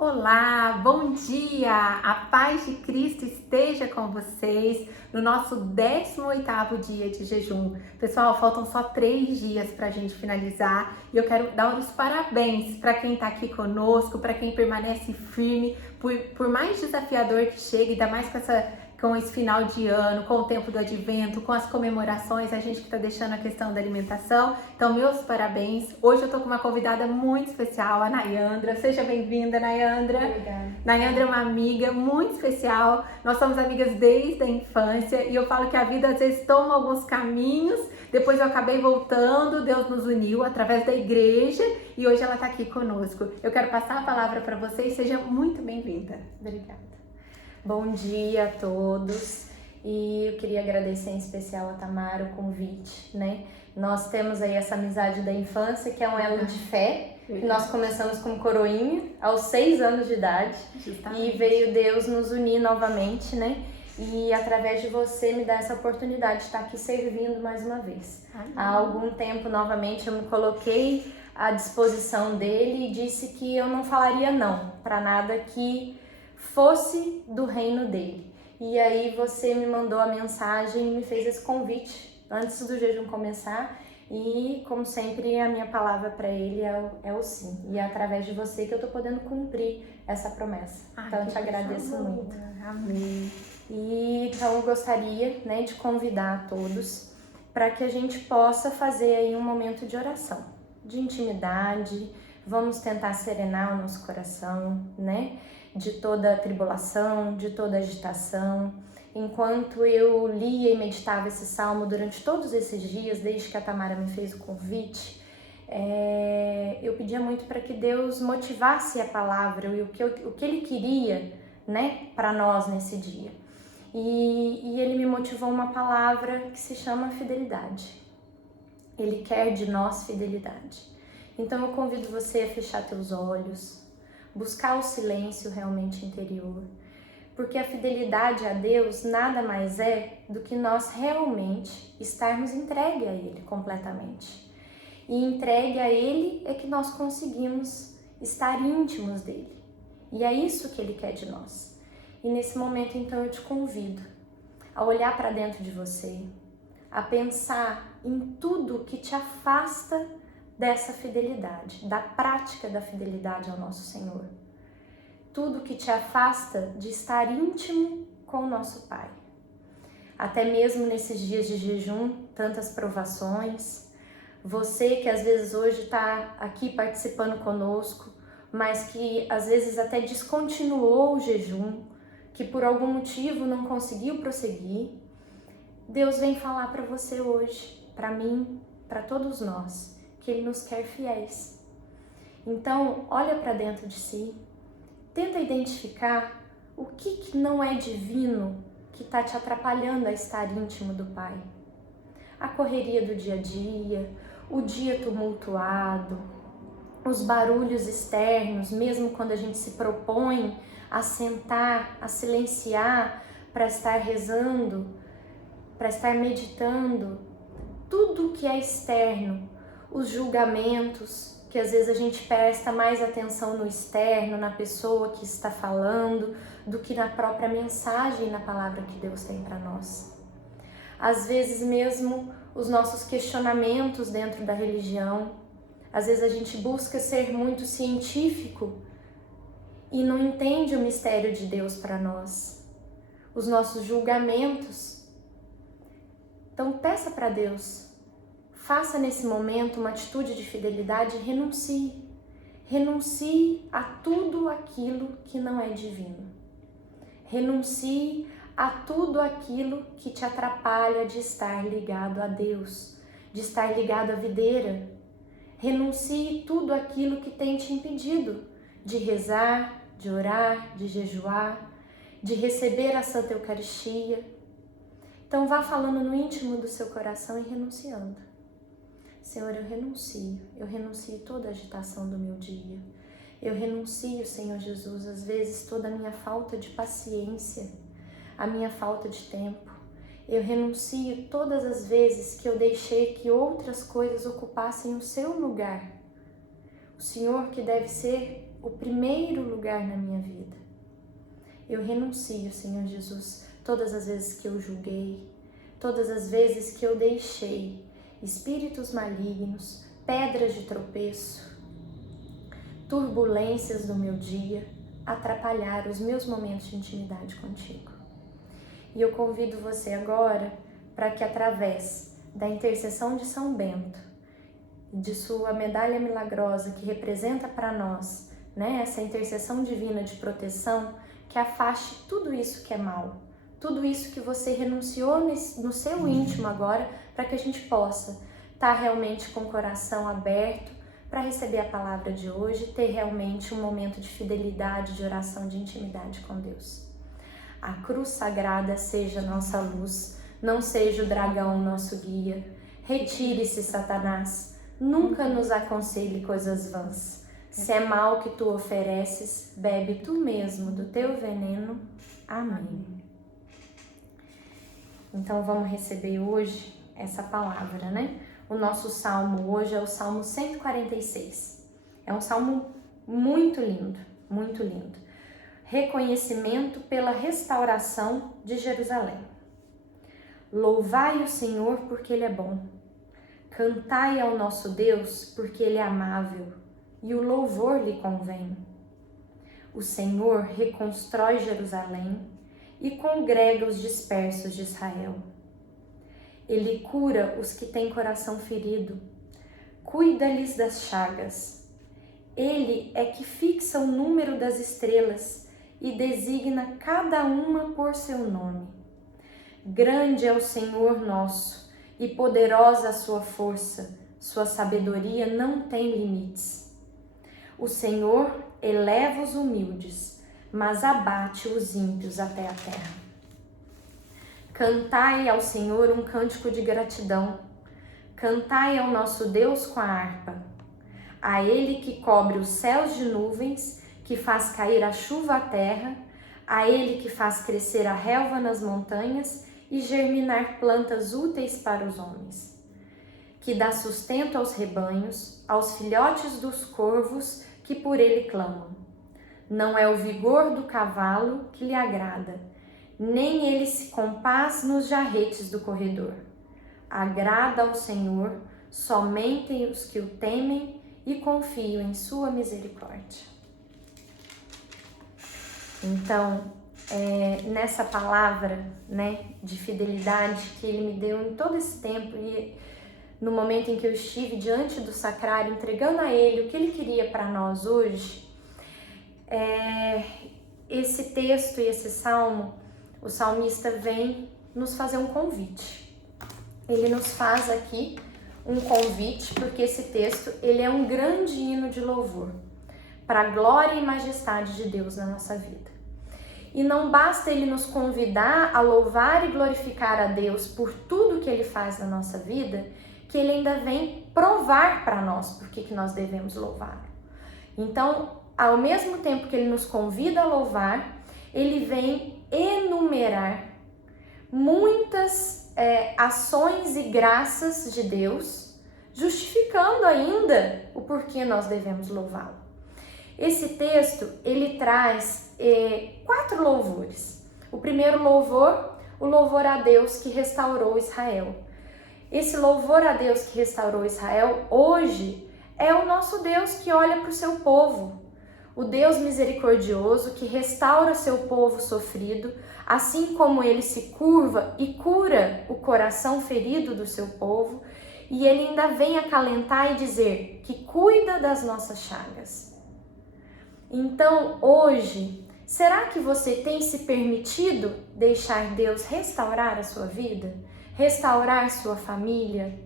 Olá, bom dia! A paz de Cristo esteja com vocês no nosso 18º dia de jejum. Pessoal, faltam só 3 dias para a gente finalizar e eu quero dar os parabéns para quem está aqui conosco, para quem permanece firme, por mais desafiador que chegue, ainda mais com esse final de ano, com o tempo do advento, com as comemorações, a gente que está deixando a questão da alimentação. Então, meus parabéns. Hoje eu tô com uma convidada muito especial, a Nayandra. Seja bem-vinda, Nayandra. Obrigada. Nayandra é uma amiga muito especial. Nós somos amigas desde a infância e eu falo que a vida às vezes toma alguns caminhos. Depois eu acabei voltando, Deus nos uniu através da igreja e hoje ela está aqui conosco. Eu quero passar a palavra para você e seja muito bem-vinda. Obrigada. Bom dia a todos e eu queria agradecer em especial a Tamara o convite, né? Nós temos aí essa amizade da infância que é um elo de fé. Nós começamos com coroinha aos 6 anos de idade. Justamente. E veio Deus nos unir novamente, né? E através de você me dá essa oportunidade de estar aqui servindo mais uma vez. Há algum tempo novamente eu me coloquei à disposição dele e disse que eu não falaria não para nada que fosse do reino dele. E aí você me mandou a mensagem e me fez esse convite antes do jejum começar e, como sempre, a minha palavra para ele é o sim. E é através de você que eu tô podendo cumprir essa promessa. Então eu te agradeço muito. Amém. E então eu gostaria, né, de convidar a todos para que a gente possa fazer aí um momento de oração, de intimidade. Vamos tentar serenar o nosso coração, né? De toda tribulação, de toda agitação. Enquanto eu lia e meditava esse salmo durante todos esses dias, desde que a Tamara me fez o convite, eu pedia muito para que Deus motivasse a palavra e o que Ele queria, né, para nós nesse dia. E Ele me motivou uma palavra que se chama fidelidade. Ele quer de nós fidelidade. Então eu convido você a fechar teus olhos, buscar o silêncio realmente interior, porque a fidelidade a Deus nada mais é do que nós realmente estarmos entregue a Ele completamente. E entregue a Ele é que nós conseguimos estar íntimos dEle. E é isso que Ele quer de nós. E nesse momento então eu te convido a olhar para dentro de você, a pensar em tudo que te afasta dessa fidelidade, da prática da fidelidade ao nosso Senhor. Tudo que te afasta de estar íntimo com o nosso Pai. Até mesmo nesses dias de jejum, tantas provações, você que às vezes hoje está aqui participando conosco, mas que às vezes até descontinuou o jejum, que por algum motivo não conseguiu prosseguir, Deus vem falar para você hoje, para mim, para todos nós, que Ele nos quer fiéis. Então, olha para dentro de si, tenta identificar o que não é divino que está te atrapalhando a estar íntimo do Pai. A correria do dia a dia, o dia tumultuado, os barulhos externos, mesmo quando a gente se propõe a sentar, a silenciar para estar rezando, para estar meditando, tudo que é externo, os julgamentos, que às vezes a gente presta mais atenção no externo, na pessoa que está falando, do que na própria mensagem e na palavra que Deus tem para nós. Às vezes mesmo os nossos questionamentos dentro da religião, às vezes a gente busca ser muito científico e não entende o mistério de Deus para nós. Os nossos julgamentos. Então peça para Deus, faça nesse momento uma atitude de fidelidade e renuncie. Renuncie a tudo aquilo que não é divino. Renuncie a tudo aquilo que te atrapalha de estar ligado a Deus, de estar ligado à videira. Renuncie tudo aquilo que tem te impedido de rezar, de orar, de jejuar, de receber a Santa Eucaristia. Então vá falando no íntimo do seu coração e renunciando. Senhor, eu renuncio toda a agitação do meu dia. Eu renuncio, Senhor Jesus, às vezes toda a minha falta de paciência, a minha falta de tempo. Eu renuncio todas as vezes que eu deixei que outras coisas ocupassem o seu lugar. O Senhor que deve ser o primeiro lugar na minha vida. Eu renuncio, Senhor Jesus, todas as vezes que eu julguei, todas as vezes que eu deixei espíritos malignos, pedras de tropeço, turbulências do meu dia, atrapalhar os meus momentos de intimidade contigo. E eu convido você agora para que, através da intercessão de São Bento, de sua medalha milagrosa que representa para nós, né, essa intercessão divina de proteção, que afaste tudo isso que é mal, tudo isso que você renunciou no seu íntimo agora, para que a gente possa estar realmente com o coração aberto para receber a palavra de hoje, ter realmente um momento de fidelidade, de oração, de intimidade com Deus. A cruz sagrada seja nossa luz, não seja o dragão nosso guia. Retire-se, Satanás, nunca nos aconselhe coisas vãs. Se é mal que tu ofereces, bebe tu mesmo do teu veneno. Amém. Então vamos receber hoje essa palavra, né? O nosso salmo hoje é o Salmo 146. É um salmo muito lindo, muito lindo. Reconhecimento pela restauração de Jerusalém. Louvai o Senhor porque Ele é bom. Cantai ao nosso Deus porque Ele é amável e o louvor lhe convém. O Senhor reconstrói Jerusalém e congrega os dispersos de Israel. Ele cura os que têm coração ferido, cuida-lhes das chagas. Ele é que fixa o número das estrelas e designa cada uma por seu nome. Grande é o Senhor nosso e poderosa a sua força, sua sabedoria não tem limites. O Senhor eleva os humildes, mas abate os ímpios até a terra. Cantai ao Senhor um cântico de gratidão. Cantai ao nosso Deus com a harpa. A Ele que cobre os céus de nuvens, que faz cair a chuva à terra, a Ele que faz crescer a relva nas montanhas e germinar plantas úteis para os homens, que dá sustento aos rebanhos, aos filhotes dos corvos que por Ele clamam. Não é o vigor do cavalo que lhe agrada, nem ele se compaz nos jarretes do corredor. Agrada ao Senhor somente os que o temem e confiam em sua misericórdia. Então, nessa palavra, né, de fidelidade que Ele me deu em todo esse tempo e no momento em que eu estive diante do sacrário, entregando a Ele o que Ele queria para nós hoje, esse texto e esse salmo, o salmista vem nos fazer um convite. Ele nos faz aqui um convite, porque esse texto ele é um grande hino de louvor para a glória e majestade de Deus na nossa vida. E não basta ele nos convidar a louvar e glorificar a Deus por tudo que Ele faz na nossa vida, que Ele ainda vem provar para nós por que nós devemos louvar. Então, ao mesmo tempo que Ele nos convida a louvar, Ele vem enumerar muitas ações e graças de Deus, justificando ainda o porquê nós devemos louvá-lo. Esse texto, ele traz 4 louvores. O primeiro louvor, o louvor a Deus que restaurou Israel. Esse louvor a Deus que restaurou Israel, hoje, é o nosso Deus que olha para o seu povo. O Deus misericordioso que restaura seu povo sofrido, assim como Ele se curva e cura o coração ferido do seu povo, e Ele ainda vem acalentar e dizer que cuida das nossas chagas. Então, hoje, será que você tem se permitido deixar Deus restaurar a sua vida? Restaurar sua família?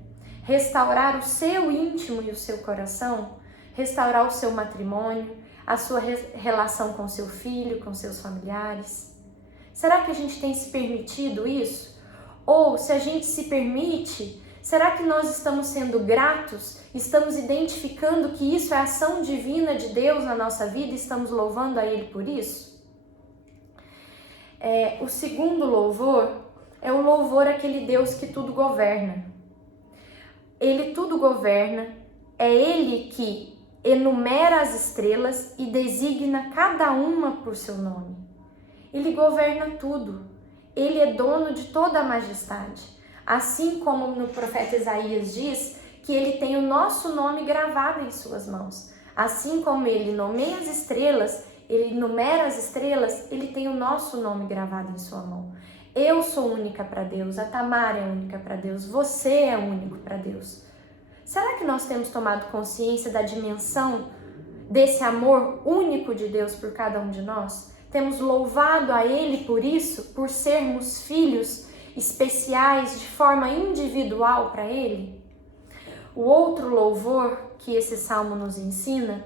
Restaurar o seu íntimo e o seu coração? Restaurar o seu matrimônio? A sua relação com seu filho, com seus familiares? Será que a gente tem se permitido isso? Ou, se a gente se permite, será que nós estamos sendo gratos? Estamos identificando que isso é ação divina de Deus na nossa vida e estamos louvando a Ele por isso? O segundo louvor é o louvor àquele Deus que tudo governa. Ele tudo governa, é Ele que enumera as estrelas e designa cada uma por seu nome. Ele governa tudo. Ele é dono de toda a majestade. Assim como no profeta Isaías diz que ele tem o nosso nome gravado em suas mãos. Assim como ele nomeia as estrelas, ele numera as estrelas, ele tem o nosso nome gravado em sua mão. Eu sou única para Deus, a Tamara é única para Deus, você é único para Deus. Será que nós temos tomado consciência da dimensão desse amor único de Deus por cada um de nós? Temos louvado a Ele por isso, por sermos filhos especiais de forma individual para Ele? O outro louvor que esse salmo nos ensina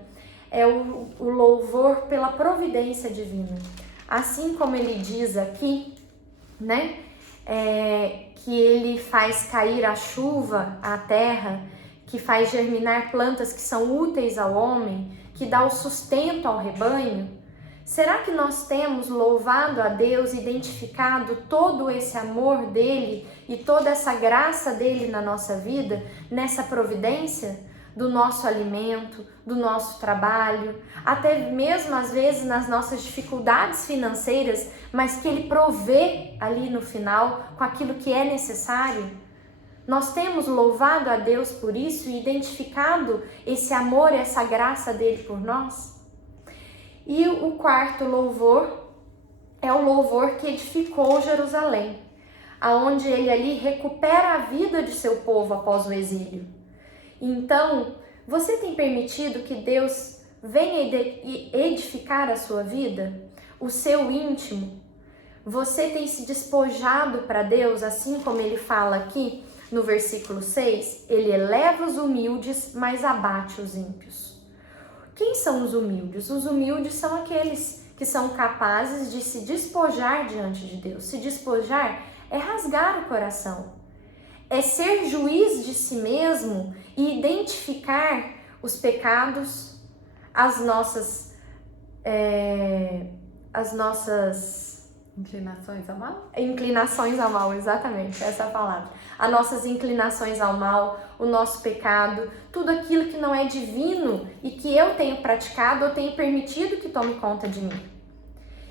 é o louvor pela providência divina. Assim como ele diz aqui, né, que ele faz cair a chuva à terra, que faz germinar plantas que são úteis ao homem, que dá o sustento ao rebanho. Será que nós temos louvado a Deus, identificado todo esse amor dele e toda essa graça dele na nossa vida, nessa providência do nosso alimento, do nosso trabalho, até mesmo às vezes nas nossas dificuldades financeiras, mas que ele provê ali no final com aquilo que é necessário? Nós temos louvado a Deus por isso e identificado esse amor, essa graça dele por nós? E o quarto louvor é o louvor que edificou Jerusalém, aonde ele ali recupera a vida de seu povo após o exílio. Então, você tem permitido que Deus venha edificar a sua vida, o seu íntimo? Você tem se despojado para Deus, assim como ele fala aqui no versículo 6, ele eleva os humildes, mas abate os ímpios. Quem são os humildes? Os humildes são aqueles que são capazes de se despojar diante de Deus. Se despojar é rasgar o coração, é ser juiz de si mesmo e identificar os pecados, as nossas inclinações ao mal? Inclinações ao mal, exatamente, essa é a palavra. As nossas inclinações ao mal, o nosso pecado, tudo aquilo que não é divino e que eu tenho praticado, eu tenho permitido que tome conta de mim.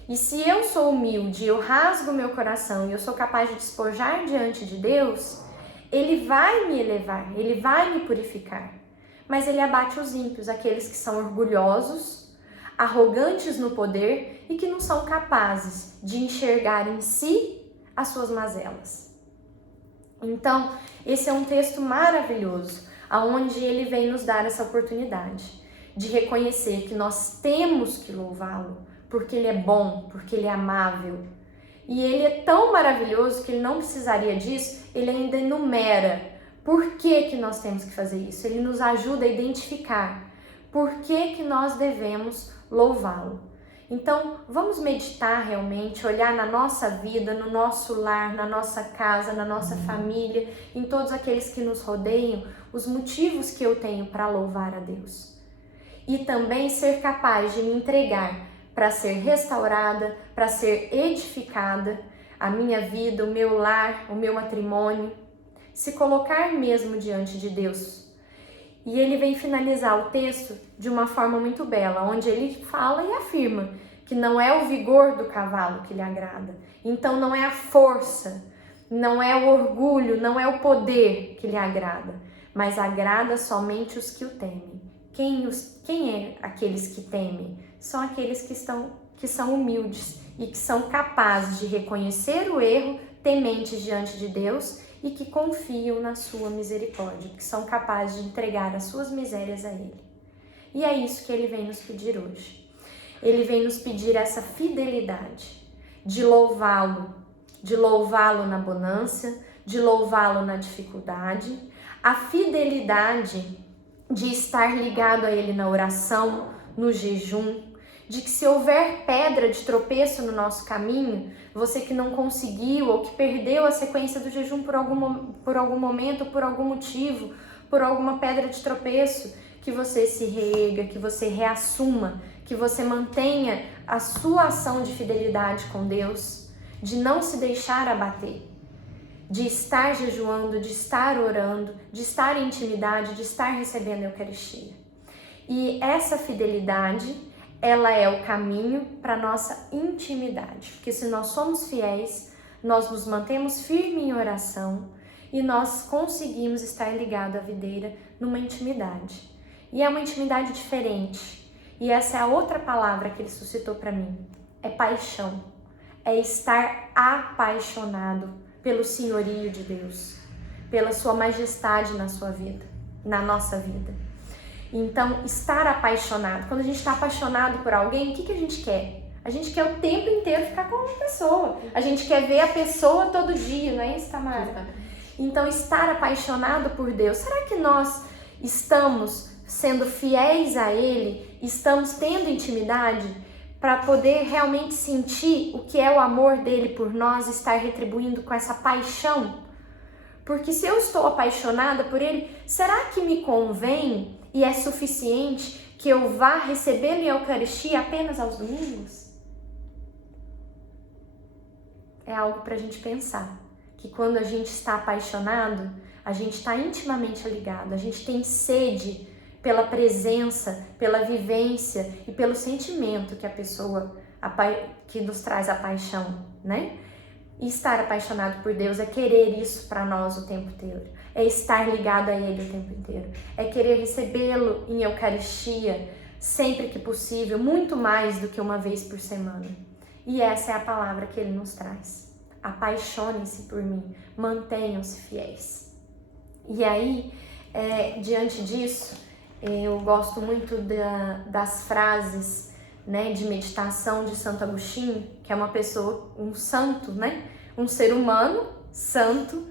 E se eu sou humilde, eu rasgo meu coração e eu sou capaz de despojar diante de Deus, Ele vai me elevar, Ele vai me purificar. Mas Ele abate os ímpios, aqueles que são orgulhosos, arrogantes no poder e que não são capazes de enxergar em si as suas mazelas. Então, esse é um texto maravilhoso, aonde ele vem nos dar essa oportunidade de reconhecer que nós temos que louvá-lo, porque ele é bom, porque ele é amável. E ele é tão maravilhoso que ele não precisaria disso, ele ainda enumera por que nós temos que fazer isso. Ele nos ajuda a identificar por que nós devemos louvá-lo. Então, vamos meditar realmente, olhar na nossa vida, no nosso lar, na nossa casa, na nossa família, em todos aqueles que nos rodeiam, os motivos que eu tenho para louvar a Deus. E também ser capaz de me entregar para ser restaurada, para ser edificada, a minha vida, o meu lar, o meu matrimônio, se colocar mesmo diante de Deus. E ele vem finalizar o texto de uma forma muito bela, onde ele fala e afirma que não é o vigor do cavalo que lhe agrada. Então não é a força, não é o orgulho, não é o poder que lhe agrada, mas agrada somente os que o temem. Quem é aqueles que temem? São aqueles que são humildes e que são capazes de reconhecer o erro, tementes diante de Deus e que confiam na sua misericórdia, que são capazes de entregar as suas misérias a Ele. E é isso que Ele vem nos pedir hoje. Ele vem nos pedir essa fidelidade de louvá-lo na bonança, de louvá-lo na dificuldade, a fidelidade de estar ligado a Ele na oração, no jejum, de que se houver pedra de tropeço no nosso caminho, você que não conseguiu ou que perdeu a sequência do jejum por algum momento, por algum motivo, por alguma pedra de tropeço, que você se reerga, que você reassuma, que você mantenha a sua ação de fidelidade com Deus, de não se deixar abater, de estar jejuando, de estar orando, de estar em intimidade, de estar recebendo a Eucaristia. E essa fidelidade, ela é o caminho para nossa intimidade. Porque se nós somos fiéis, nós nos mantemos firmes em oração e nós conseguimos estar ligados à videira numa intimidade. E é uma intimidade diferente. E essa é a outra palavra que ele suscitou para mim. É paixão. É estar apaixonado pelo senhorio de Deus, pela sua majestade na sua vida, na nossa vida. Então, estar apaixonado. Quando a gente está apaixonado por alguém, o que a gente quer? A gente quer o tempo inteiro ficar com uma pessoa. A gente quer ver a pessoa todo dia, não é isso, Tamara? Então, estar apaixonado por Deus. Será que nós estamos sendo fiéis a Ele? Estamos tendo intimidade para poder realmente sentir o que é o amor dele por nós, estar retribuindo com essa paixão? Porque se eu estou apaixonada por Ele, será que me convém e é suficiente que eu vá recebê-lo em Eucaristia apenas aos domingos? É algo para a gente pensar, que quando a gente está apaixonado, a gente está intimamente ligado, a gente tem sede pela presença, pela vivência e pelo sentimento que a pessoa que nos traz a paixão, né? E estar apaixonado por Deus é querer isso para nós o tempo inteiro, é estar ligado a Ele o tempo inteiro, é querer recebê-lo em Eucaristia sempre que possível, muito mais do que uma vez por semana. E essa é a palavra que Ele nos traz. Apaixonem-se por mim, mantenham-se fiéis. E aí, diante disso, eu gosto muito das frases, né, de meditação de Santo Agostinho, que é uma pessoa, um santo, né, um ser humano santo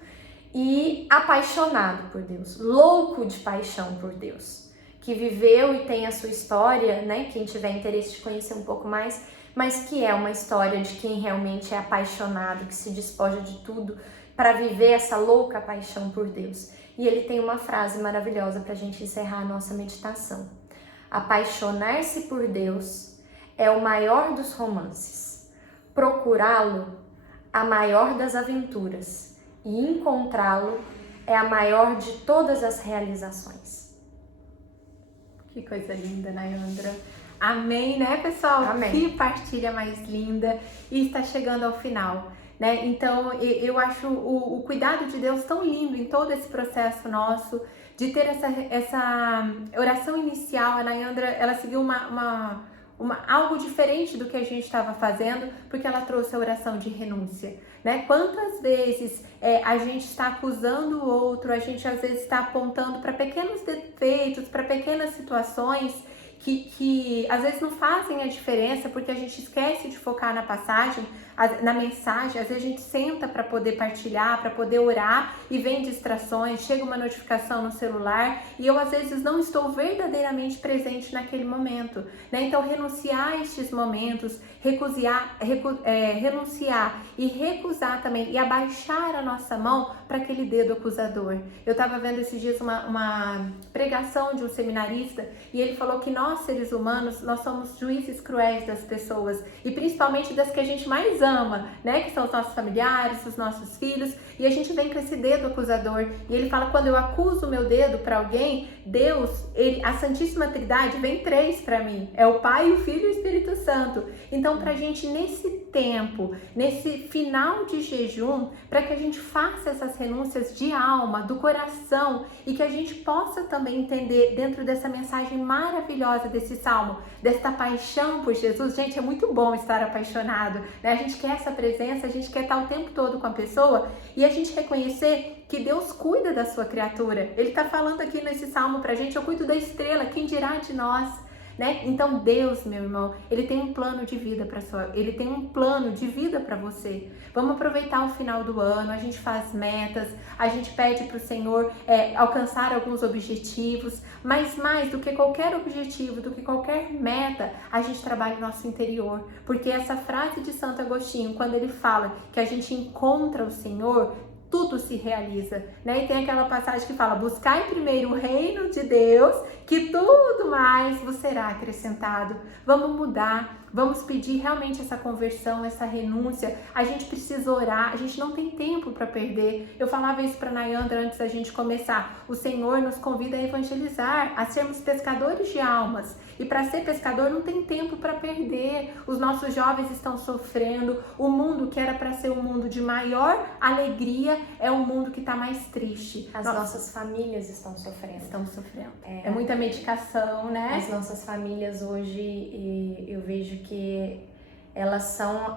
e apaixonado por Deus, louco de paixão por Deus, que viveu e tem a sua história, né, quem tiver interesse de conhecer um pouco mais, mas que é uma história de quem realmente é apaixonado, que se despoja de tudo para viver essa louca paixão por Deus. E ele tem uma frase maravilhosa para a gente encerrar a nossa meditação. Apaixonar-se por Deus é o maior dos romances. Procurá-lo, a maior das aventuras. E encontrá-lo é a maior de todas as realizações. Que coisa linda, Nayandra. Amém, né, pessoal? Amém. Que partilha mais linda. E está chegando ao final, né? Então, eu acho o cuidado de Deus tão lindo em todo esse processo nosso, de ter essa oração inicial. A Nayandra, ela seguiu algo diferente do que a gente estava fazendo, porque ela trouxe a oração de renúncia, né? Quantas vezes a gente está acusando o outro, a gente às vezes está apontando para pequenos defeitos, para pequenas situações que às vezes não fazem a diferença, porque a gente esquece de focar na passagem, na mensagem. Às vezes a gente senta para poder partilhar, para poder orar e vem distrações, chega uma notificação no celular e eu às vezes não estou verdadeiramente presente naquele momento, né? Então renunciar a estes momentos, renunciar e recusar também e abaixar a nossa mão para aquele dedo acusador. Eu estava vendo esses dias uma pregação de um seminarista e ele falou que nós, seres humanos, nós somos juízes cruéis das pessoas e principalmente das que a gente mais ama, né? Que são os nossos familiares, os nossos filhos, e a gente vem com esse dedo acusador. E ele fala, quando eu acuso o meu dedo para alguém, Deus, a Santíssima Trindade vem 3 para mim, é o Pai, o Filho e o Espírito Santo. Então, pra gente nesse tempo, nesse final de jejum, para que a gente faça essas renúncias de alma, do coração, e que a gente possa também entender dentro dessa mensagem maravilhosa desse salmo, desta paixão por Jesus. Gente, é muito bom estar apaixonado, né? A gente quer essa presença, a gente quer estar o tempo todo com a pessoa e a gente reconhecer que Deus cuida da sua criatura. Ele tá falando aqui nesse salmo pra gente, eu cuido da estrela, quem dirá de nós? Né? Então Deus, meu irmão, Ele tem um plano de vida Ele tem um plano de vida para você. Vamos aproveitar o final do ano, a gente faz metas, a gente pede para o Senhor alcançar alguns objetivos, mas mais do que qualquer objetivo, do que qualquer meta, a gente trabalha o nosso interior, porque essa frase de Santo Agostinho, quando ele fala que a gente encontra o Senhor, tudo se realiza, né? E tem aquela passagem que fala, buscai primeiro o reino de Deus que tudo mais vos será acrescentado. Vamos mudar, vamos pedir realmente essa conversão, essa renúncia. A gente precisa orar, a gente não tem tempo para perder. Eu falava isso para Nayandra antes da gente começar. O Senhor nos convida a evangelizar, a sermos pescadores de almas. E para ser pescador não tem tempo para perder. Os nossos jovens estão sofrendo. O mundo que era para ser um mundo de maior alegria é um mundo que está mais triste. As nossas famílias estão sofrendo. Estão sofrendo. É muita medicação, né? As nossas famílias hoje, eu vejo que elas são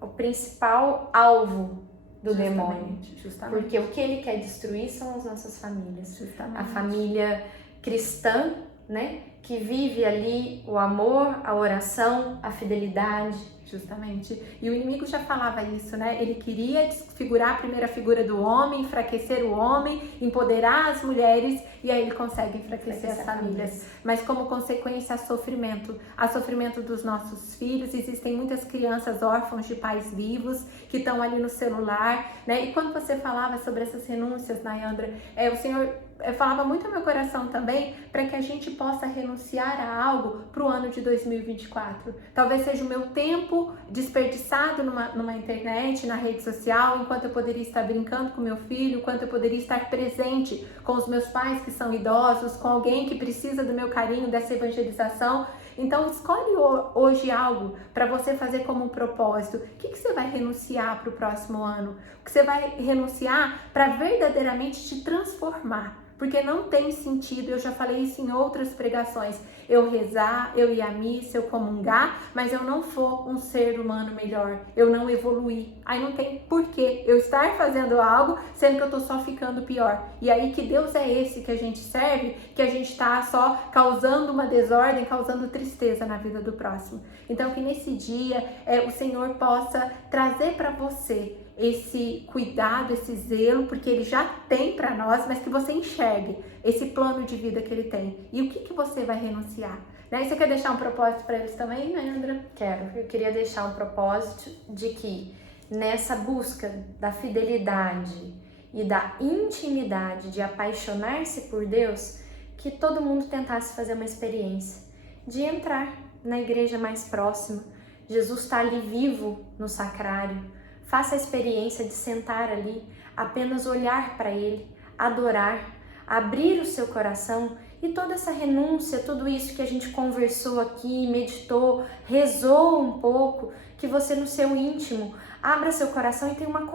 o principal alvo do demônio. Justamente. Porque o que ele quer destruir são as nossas famílias. Justamente. A família cristã, né? Que vive ali o amor, a oração, a fidelidade. Justamente. E o inimigo já falava isso, né? Ele queria desfigurar a primeira figura do homem, enfraquecer o homem, empoderar as mulheres, e aí ele consegue enfraquecer as famílias. Mas como consequência, há sofrimento dos nossos filhos. Existem muitas crianças órfãos de pais vivos que estão ali no celular, né? E quando você falava sobre essas renúncias, Nayandra, o Senhor falava muito ao meu coração também para que a gente possa renunciar a algo para o ano de 2024. Talvez seja o meu tempo desperdiçado numa internet, na rede social, enquanto eu poderia estar brincando com meu filho, enquanto eu poderia estar presente com os meus pais que são idosos, com alguém que precisa do meu carinho, dessa evangelização. Então, escolhe hoje algo para você fazer como um propósito. O que você vai renunciar para o próximo ano? O que você vai renunciar para verdadeiramente te transformar? Porque não tem sentido, eu já falei isso em outras pregações, eu rezar, eu ir à missa, eu comungar, mas eu não for um ser humano melhor, eu não evoluir. Aí não tem porquê eu estar fazendo algo, sendo que eu tô só ficando pior. E aí que Deus é esse que a gente serve, que a gente tá só causando uma desordem, causando tristeza na vida do próximo. Então que nesse dia o Senhor possa trazer para você esse cuidado, esse zelo, porque Ele já tem para nós, mas que você enxergue esse plano de vida que Ele tem. E o que você vai renunciar? Né? Você quer deixar um propósito para eles também, né, Andra? Quero. Eu queria deixar um propósito de que nessa busca da fidelidade e da intimidade, de apaixonar-se por Deus, que todo mundo tentasse fazer uma experiência de entrar na igreja mais próxima. Jesus está ali vivo no sacrário. Faça a experiência de sentar ali, apenas olhar para Ele, adorar, abrir o seu coração e toda essa renúncia, tudo isso que a gente conversou aqui, meditou, rezou um pouco, que você no seu íntimo abra seu coração e tenha uma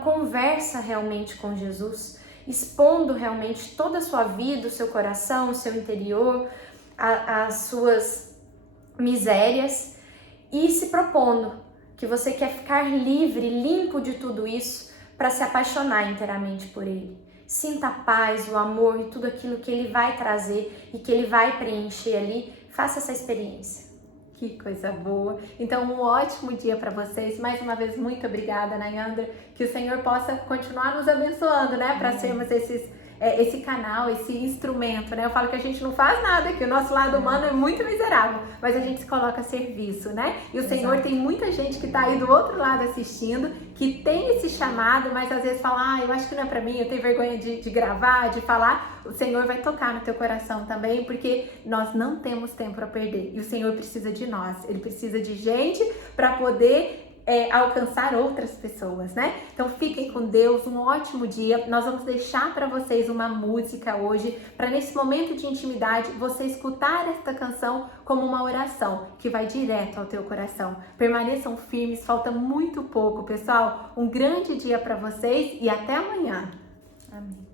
conversa realmente com Jesus, expondo realmente toda a sua vida, o seu coração, o seu interior, as suas misérias e se propondo que você quer ficar livre, limpo de tudo isso para se apaixonar inteiramente por Ele. Sinta a paz, o amor e tudo aquilo que Ele vai trazer e que Ele vai preencher ali. Faça essa experiência. Que coisa boa. Então, um ótimo dia para vocês. Mais uma vez, muito obrigada, Nayandra. Que o Senhor possa continuar nos abençoando, né? Para sermos esse canal, esse instrumento, né? Eu falo que a gente não faz nada, que o nosso lado humano é muito miserável, mas a gente se coloca a serviço, né? E o Senhor tem muita gente que tá aí do outro lado assistindo, que tem esse chamado, mas às vezes fala, eu acho que não é pra mim, eu tenho vergonha de gravar, de falar. O Senhor vai tocar no teu coração também, porque nós não temos tempo a perder. E o Senhor precisa de nós, Ele precisa de gente para poder alcançar outras pessoas, né? Então fiquem com Deus, um ótimo dia. Nós vamos deixar para vocês uma música hoje, para nesse momento de intimidade, você escutar esta canção como uma oração que vai direto ao teu coração. Permaneçam firmes, falta muito pouco, pessoal. Um grande dia para vocês e até amanhã. Amém.